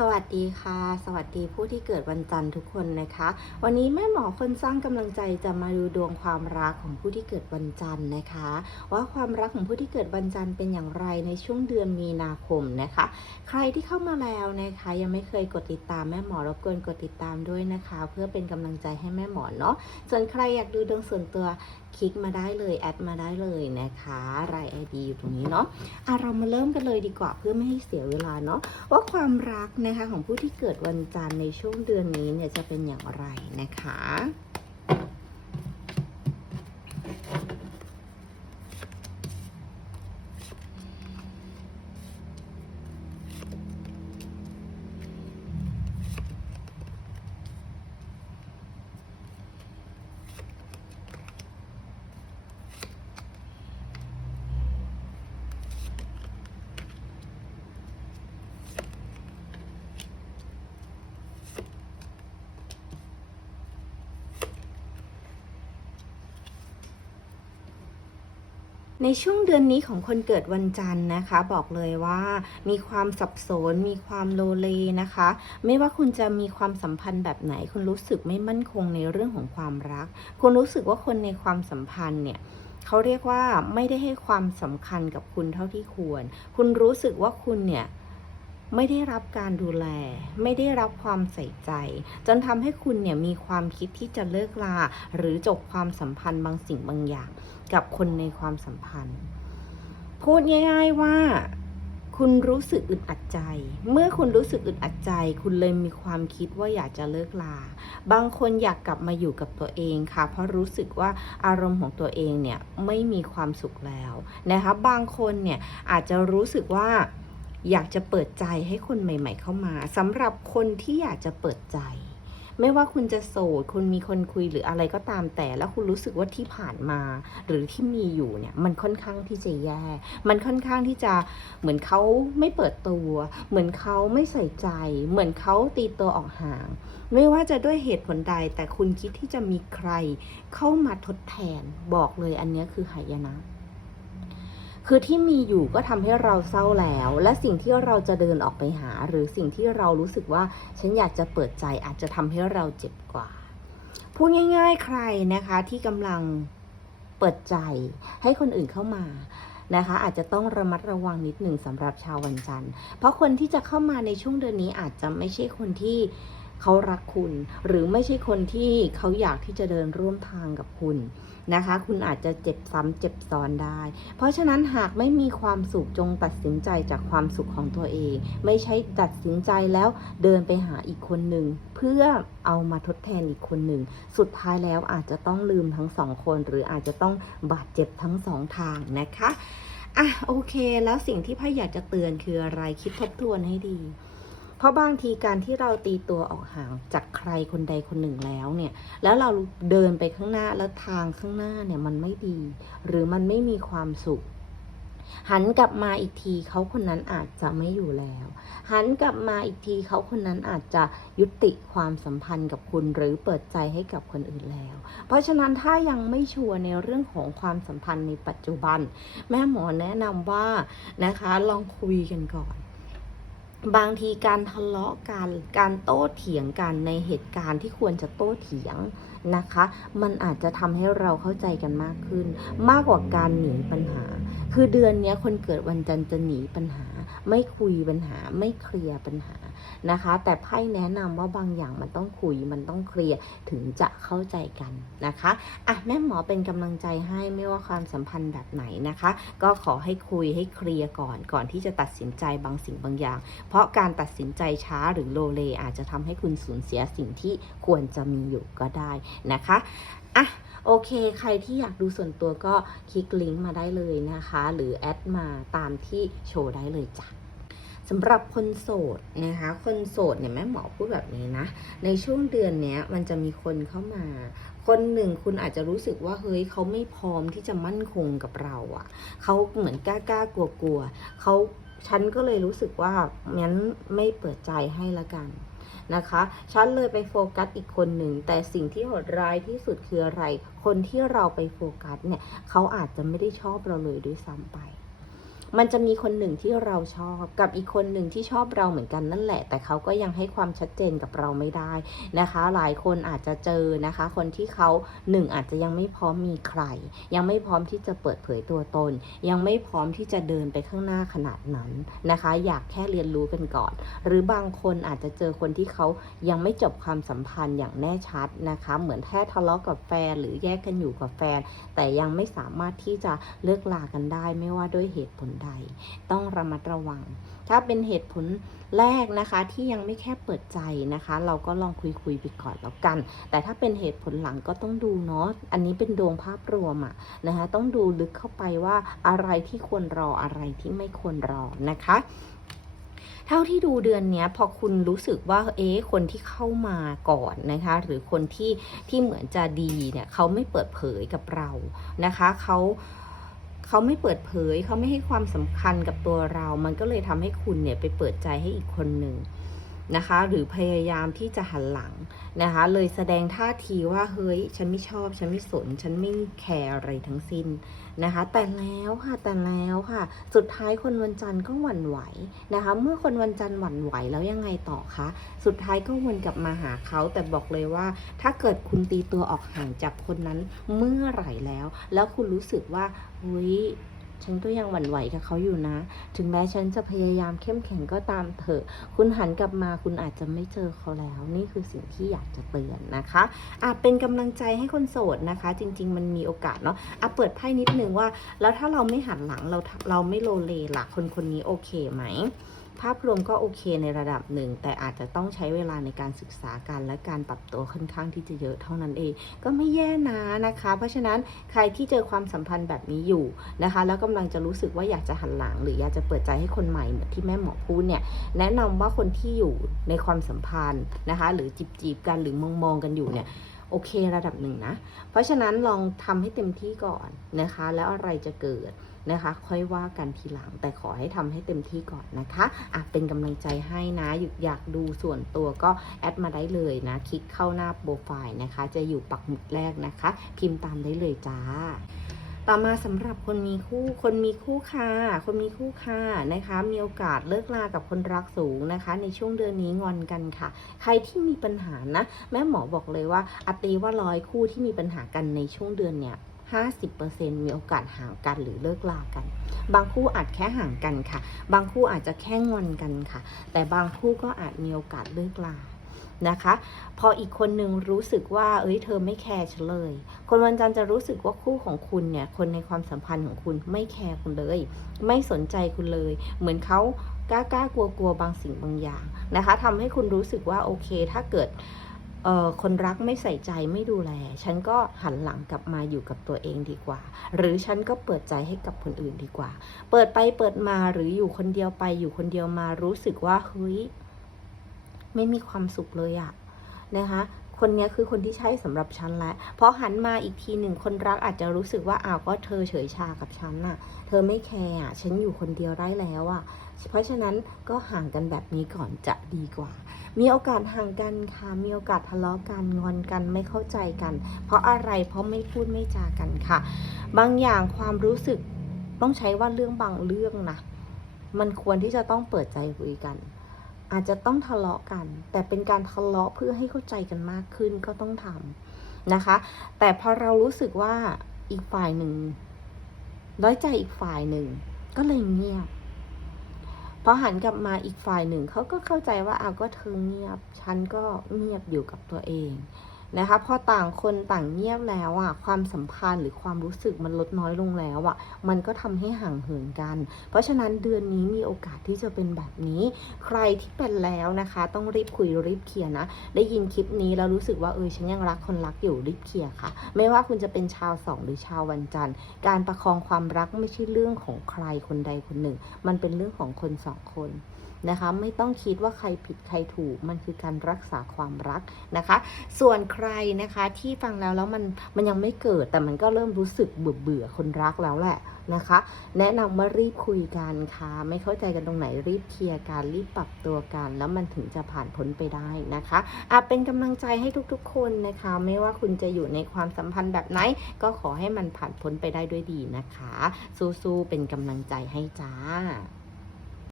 สวัสดีค่ะ สวัสดีผู้ที่เกิดวันจันทร์ทุกคนนะคะ วันนี้แม่หมอคนสร้างกำลังใจจะมาดูดวงความรักของผู้ที่เกิดวันจันทร์นะคะ ว่าความรักของผู้ที่เกิดวันจันทร์เป็นอย่างไรในช่วงเดือนมีนาคมนะคะ ใครที่เข้ามาแล้วนะคะ ยังไม่เคยกดติดตามแม่หมอรบกวนกดติดตามด้วยนะคะ เพื่อเป็นกำลังใจให้แม่หมอเนาะส่วนใครอยากดูดวงส่วนตัวคลิกมาได้เลยแอดมาได้เลยนะคะรายไอดีอยู่ตรงนี้เนาะอะเรามาเริ่มกันเลยดีกว่าเพื่อไม่ให้เสียเวลาเนาะว่าความรักนะคะของผู้ที่เกิดวันจันทร์ในช่วงเดือนนี้เนี่ยจะเป็นอย่างไรนะคะ ในช่วงเดือนนี้ของคนเกิดวันจันทร์นะคะ บอกเลยว่ามีความสับสน มีความโลเลนะคะ ไม่ว่าคุณจะมีความสัมพันธ์แบบไหน คุณรู้สึกไม่มั่นคงในเรื่องของความรัก คุณรู้สึกว่าคนในความสัมพันธ์เนี่ยเขาเรียกว่าไม่ได้ให้ความสำคัญกับคุณเท่าที่ควร คุณรู้สึกว่าคุณเนี่ย ไม่ได้รับการดูแล ไม่ได้รับความใส่ใจ จนทำให้คุณเนี่ยมีความคิดที่จะเลิกลา หรือจบความสัมพันธ์บางสิ่งบางอย่าง กับคนในความสัมพันธ์ พูดง่ายๆว่าคุณรู้สึกอึดอัดใจ เมื่อคุณรู้สึกอึดอัดใจ คุณเลยมีความคิดว่าอยากจะเลิกลา บางคนอยากกลับมาอยู่กับตัวเองค่ะ เพราะรู้สึกว่าอารมณ์ของตัวเองเนี่ยไม่มีความสุขแล้วนะคะ บางคนเนี่ยอาจจะรู้สึกว่า อยากจะเปิดใจให้คนใหม่ ๆ เข้ามาสำหรับคนที่อยากจะเปิดใจ ไม่ว่าคุณจะโสดคุณมีคนคุยหรืออะไรก็ตามแต่ แล้วคุณรู้สึกว่าที่ผ่านมา หรือที่มีอยู่เนี่ย มันค่อนข้างที่จะแย่ มันค่อนข้างที่จะเหมือนเขาไม่เปิดตัว เหมือนเขาไม่ใส่ใจ เหมือนเขาตีตัวออกห่าง ไม่ว่าจะด้วยเหตุผลใด แต่คุณคิดที่จะมีใครเข้ามาทดแทน บอกเลยอันนี้คือหายนะ คือที่มีอยู่ก็ทำให้เราเศร้าแล้ว และสิ่งที่เราจะเดินออกไปหา หรือสิ่งที่เรารู้สึกว่าฉันอยากจะเปิดใจอาจจะทำให้เราเจ็บกว่าพูดง่าย ๆ ใครนะคะที่กำลังเปิดใจให้คนอื่นเข้ามานะคะอาจจะต้องระมัดระวังนิดหนึ่งสำหรับชาววันจันทร์ เพราะคนที่จะเข้ามาในช่วงเดือนนี้อาจจะไม่ใช่คนที่ เขารักคุณ หรือไม่ใช่คนที่เขาอยากที่จะเดินร่วมทางกับคุณนะคะ คุณอาจจะเจ็บซ้ำเจ็บซ้อนได้ เพราะฉะนั้นหากไม่มีความสุขจงตัดสินใจจากความสุขของตัวเอง ไม่ใช่ตัดสินใจแล้วเดินไปหาอีกคนหนึ่งเพื่อเอามาทดแทนอีกคนหนึ่ง สุดท้ายแล้วอาจจะต้องลืมทั้งสองคน หรืออาจจะต้องบาดเจ็บทั้งสองทางนะคะอะโอเค แล้วสิ่งที่พ่ออยากจะเตือนคืออะไรคิดทบทวนให้ดี เพราะบางทีการที่เราตีตัวออกห่างจากใครคนใดคนหนึ่งแล้วเนี่ย แล้วเราเดินไปข้างหน้าแล้วทางข้างหน้าเนี่ยมันไม่ดี หรือมันไม่มีความสุข หันกลับมาอีกทีเขาคนนั้นอาจจะไม่อยู่แล้ว หันกลับมาอีกทีเขาคนนั้นอาจจะยุติความสัมพันธ์กับคุณหรือเปิดใจให้กับคนอื่นแล้ว เพราะฉะนั้นถ้ายังไม่ชัวร์ในเรื่องของความสัมพันธ์ในปัจจุบัน แม่หมอแนะนำว่านะคะลองคุยกันก่อน บางทีการทะเลาะกันการโต้เถียงกันในเหตุการณ์ที่ควรจะโต้เถียงนะคะ มันอาจจะทำให้เราเข้าใจกันมากขึ้น มากกว่าการหนีปัญหา คือเดือนนี้คนเกิดวันจันทร์จะหนีปัญหา ไม่คุยปัญหา ไม่เคลียร์ปัญหา นะคะ แต่ไพ่แนะนำว่าบางอย่างมันต้องคุยมันต้องเคลียร์ถึงจะเข้าใจกันนะคะอะแม่หมอเป็นกำลังใจให้ไม่ว่าความสัมพันธ์แบบไหนนะคะ ก็ขอให้คุยให้เคลียร์ก่อนก่อนที่จะตัดสินใจบางสิ่งบางอย่าง เพราะการตัดสินใจช้าหรือโลเลอาจจะทำให้คุณสูญเสียสิ่งที่ควรจะมีอยู่ก็ได้นะคะอะโอเค ใครที่อยากดูส่วนตัวก็คลิกลิงก์มาได้เลยนะคะ หรือแอดมาตามที่โชว์ได้เลยจ้ะ สำหรับคนโสดนะคะ คนโสดเนี่ยแม่หมอพูดแบบนี้นะ ในช่วงเดือนเนี้ยมันจะมีคนเข้ามา คนหนึ่งคุณอาจจะรู้สึกว่าเฮ้ยเขาไม่พร้อมที่จะมั่นคงกับเราอะ่ะเขาเหมือนกล้ากล้ากลัวกลัวเขาฉันก็เลยรู้สึกว่างั้นไม่เปิดใจให้ละกันนะคะฉันเลยไปโฟกัสอีกคนหนึ่ง แต่สิ่งที่โหดร้ายที่สุดคืออะไร คนที่เราไปโฟกัสเนี่ยเขาอาจจะไม่ได้ชอบเราเลยด้วยซ้ำไป มันจะมีคนหนึ่งที่เราชอบกับอีกคนหนึ่งที่ชอบเราเหมือนกันนั่นแหละ แต่เขาก็ยังให้ความชัดเจนกับเราไม่ได้นะคะ หลายคนอาจจะเจอนะคะ คนที่เขาหนึ่งอาจจะยังไม่พร้อมมีใคร ยังไม่พร้อมที่จะเปิดเผยตัวตน ยังไม่พร้อมที่จะเดินไปข้างหน้าขนาดนั้นนะคะ อยากแค่เรียนรู้กันก่อน หรือบางคนอาจจะเจอคนที่เขายังไม่จบความสัมพันธ์อย่างแน่ชัดนะคะ เหมือนแค่ทะเลาะกับแฟนหรือแยกกันอยู่กับแฟน แต่ยังไม่สามารถที่จะเลิกลากันได้ไม่ว่าด้วยเหตุผลใด ต้องระมัดระวัง ถ้าเป็นเหตุผลแรกนะคะที่ยังไม่แค่เปิดใจนะคะ เราก็ลองคุยคุยไปก่อนแล้วกัน แต่ถ้าเป็นเหตุผลหลังก็ต้องดูเนาะอันนี้เป็นดวงภาพรวมอะนะคะต้องดูลึกเข้าไปว่าอะไรที่ควรรออะไรที่ไม่ควรรอนะคะเท่าที่ดูเดือนนี้พอคุณรู้สึกว่าเอ๊ะคนที่เข้ามาก่อนนะคะ หรือคนที่ที่เหมือนจะดีเนี่ยเขาไม่เปิดเผยกับเรานะคะเขา เขาไม่เปิดเผย เขาไม่ให้ความสำคัญกับตัวเรา มันก็เลยทำให้คุณเนี่ยไปเปิดใจให้อีกคนหนึ่ง นะคะ หรือพยายามที่จะหันหลังนะคะ เลยแสดงท่าทีว่าเฮ้ย ฉันไม่ชอบ ฉันไม่สน ฉันไม่แคร์อะไรทั้งสิ้นนะคะ แต่แล้วค่ะ แต่แล้วค่ะ สุดท้ายคนวันจันทร์ก็หวั่นไหวนะคะ เมื่อคนวันจันทร์หวั่นไหวแล้วยังไงต่อคะ สุดท้ายก็วนกลับมาหาเขา แต่บอกเลยว่า ถ้าเกิดคุณตีตัวออกห่างจากคนนั้นเมื่อไหร่แล้ว แล้วคุณรู้สึกว่าเฮ้ย ฉันก็ยังหวั่นไหวกับเขาอยู่นะ ถึงแม้ฉันจะพยายามเข้มแข็งก็ตามเถอะ คุณหันกลับมาคุณอาจจะไม่เจอเขาแล้ว นี่คือสิ่งที่อยากจะเตือนนะคะอาจเป็นกำลังใจให้คนโสดนะคะ จริง ๆ มันมีโอกาสเนาะอะเปิดไพ่นิดนึงว่า แล้วถ้าเราไม่หันหลังเราเราไม่โลเลล่ะคนคนนี้โอเคไหม ภาพรวมก็โอเคในระดับหนึ่ง แต่อาจจะต้องใช้เวลาในการศึกษากันและการปรับตัวค่อนข้างที่จะเยอะเท่านั้นเอง ก็ไม่แย่นะนะคะ เพราะฉะนั้นใครที่เจอความสัมพันธ์แบบนี้อยู่นะคะ แล้วกำลังจะรู้สึกว่าอยากจะหันหลัง หรืออยากจะเปิดใจให้คนใหม่เหมือนที่แม่หมอพูดเนี่ยแนะนำว่าคนที่อยู่ในความสัมพันธ์นะคะ หรือจีบจีบๆกันหรือมองมองๆกันอยู่เนี่ยโอเคระดับหนึ่งนะ เพราะฉะนั้นลองทำให้เต็มที่ก่อนนะคะ แล้วอะไรจะเกิด นะคะ ค่อยว่ากันทีหลัง แต่ขอให้ทำให้เต็มที่ก่อนนะคะอะเป็นกำลังใจให้นะอยากดูส่วนตัวก็แอดมาได้เลยนะ คลิกเข้าหน้าโปรไฟล์นะคะ จะอยู่ปักหมุดแรกนะคะ พิมพ์ตามได้เลยจ้าต่อมาสำหรับคนมีคู่ คนมีคู่ค่ะ คนมีคู่ค่ะนะคะ มีโอกาสเลิกลากับคนรักสูงนะคะ ในช่วงเดือนนี้งอนกันค่ะ ใครที่มีปัญหานะ แม่หมอบอกเลยว่าอัตีว่าร้อยคู่ที่มีปัญหากันในช่วงเดือนเนี้ย 50%มีโอกาสห่างกันหรือเลิกลากัน บางคู่อาจแค่ห่างกันค่ะ บางคู่อาจจะแค่งอนกันค่ะ แต่บางคู่ก็อาจมีโอกาสเลิกลานะคะ พออีกคนนึงรู้สึกว่า เอ้ยเธอไม่แคร์ฉันเลย คนวันจันทร์จะรู้สึกว่าคู่ของคุณเนี่ย คนในความสัมพันธ์ของคุณไม่แคร์คุณเลย ไม่สนใจคุณเลย เหมือนเขากล้ากล้ากลัวกลัวบางสิ่งบางอย่างนะคะทำให้คุณรู้สึกว่าโอเค ถ้าเกิด คนรักไม่ใส่ใจไม่ดูแล ฉันก็หันหลังกลับมาอยู่กับตัวเองดีกว่า หรือฉันก็เปิดใจให้กับคนอื่นดีกว่า เปิดไปเปิดมาหรืออยู่คนเดียวไปอยู่คนเดียวมารู้สึกว่าเฮ้ยไม่มีความสุขเลยอะนะคะ คนนี้คือคนที่ใช่สำหรับฉันแล้วพอหันมาอีกทีหนึ่งคนรักอาจจะรู้สึกว่าอ้าวก็เธอเฉยชากับฉันน่ะ เธอไม่แคร์อะฉันอยู่คนเดียวได้แล้วอะ เพราะฉะนั้นก็ห่างกันแบบนี้ก่อนจะดีกว่า มีโอกาสห่างกันค่ะ มีโอกาสทะเลาะกันงอนกันไม่เข้าใจกัน เพราะอะไรเพราะไม่พูดไม่จากันค่ะ บางอย่างความรู้สึกต้องใช้ว่าเรื่องบางเรื่องนะมันควรที่จะต้องเปิดใจคุยกัน อาจจะต้องทะเลาะกัน แต่เป็นการทะเลาะเพื่อให้เข้าใจกันมากขึ้นก็ต้องทำนะคะ แต่พอเรารู้สึกว่าอีกฝ่ายหนึ่งน้อยใจอีกฝ่ายหนึ่ง ก็เลยเงียบพอหันกลับมาอีกฝ่ายหนึ่งเขาก็เข้าใจว่าอาก็เธอเงียบ ฉันก็เงียบอยู่กับตัวเอง นะคะพอต่างคนต่างเงียบแล้วอะความสัมพันธ์หรือความรู้สึกมันลดน้อยลงแล้วอะมันก็ทำให้ห่างเหินกัน เพราะฉะนั้นเดือนนี้มีโอกาสที่จะเป็นแบบนี้ ใครที่เป็นแล้วนะคะ ต้องรีบคุยรีบเคลียร์นะ ได้ยินคลิปนี้แล้วรู้สึกว่าเออฉันยังรักคนรักอยู่รีบเคลียร์ค่ะ ไม่ว่าคุณจะเป็นชาวสองหรือชาววันจันทร์ การประคองความรักไม่ใช่เรื่องของใครคนใดคนหนึ่ง มันเป็นเรื่องของคนสองคน นะคะ ไม่ต้องคิดว่าใครผิดใครถูก มันคือการรักษาความรักนะคะ ส่วนใครนะคะที่ฟังแล้วแล้วมันมันยังไม่เกิดแต่มันก็เริ่มรู้สึกเบื่อเบื่อคนรักแล้วแหละนะคะ แนะนำว่ารีบคุยกันค่ะ ไม่เข้าใจกันตรงไหนรีบเคลียร์กันรีบปรับตัวกัน แล้วมันถึงจะผ่านพ้นไปได้นะคะอะเป็นกำลังใจให้ทุกๆ คนนะคะ ไม่ว่าคุณจะอยู่ในความสัมพันธ์แบบไหน ก็ขอให้มันผ่านพ้นไปได้ด้วยดีนะคะ สู้ๆเป็นกำลังใจให้จ้า